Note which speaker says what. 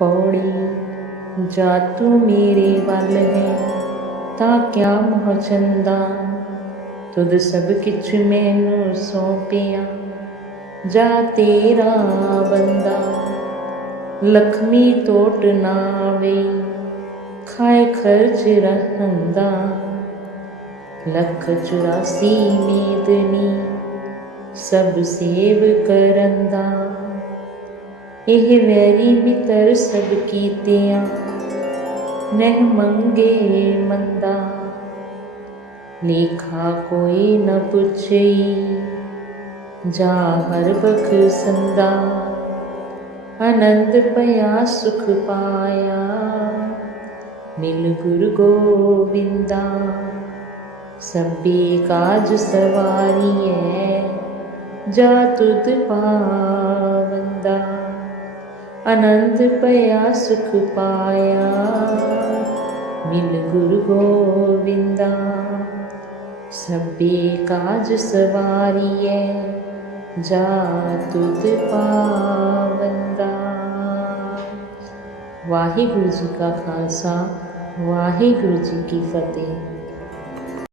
Speaker 1: ਪੌੜੀ, ਜਾ ਤੂੰ ਮੇਰੇ ਵੱਲ ਹੈ, ਤਾਂ ਕਿਆ ਮੋਹ ਤੁਧ ਸਭ ਕਿਛ ਮੈਨੂੰ ਸੌਂਪਿਆ, ਜਾ ਤੇਰਾ ਬੰਦਾ। ਲਖਮੀ ਟੋਟ ਨਾ ਆਵੇ, ਖਾਏ ਖਰਚ ਰਹੰਦਾ। ਲੱਖ ਚੁਰਾਸੀ ਮੇਦਨੀ, ਸਭ ਸੇਵ ਕਰੰਦਾ ਇਹ ਵੈਰੀ ਬਿਤਰ ਸਭ ਕੀਤਿਆਂ, ਨਹਿ ਮੰਗੇ ਮੰਦਾ। ਲੇਖਾ ਕੋਈ ਨ ਪੁੱਛਈ, ਜਾ ਹਰ ਬਖ ਸੰਦਾ। ਆਨੰਦ ਪਿਆ ਸੁਖ ਪਾਇਆ, ਮਿਲ ਗੁਰ ਗੋਵਿੰਦਾ ਸਭੇ ਕਾਜ ਸਵਾਰੀਐ, ਜਾ ਤੁਧ ਪਾਵੰਦਾ। ਅਨੰਦ ਪਿਆ ਸੁਖ ਪਾਇਆ। ਮਿਲ ਗੁਰੂ ਗੋਵਿੰਦਾ ਸਭੇ ਕਾਜ ਸਵਾਰੀਐ, ਜਾ ਤੁਧ ਪਾਵੰਦਾ। ਵਾਹਿਗੁਰੂ ਜੀ ਕਾ ਖਾਲਸਾ, ਵਾਹਿਗੁਰੂ ਜੀ ਕੀ ਫਤਿਹ।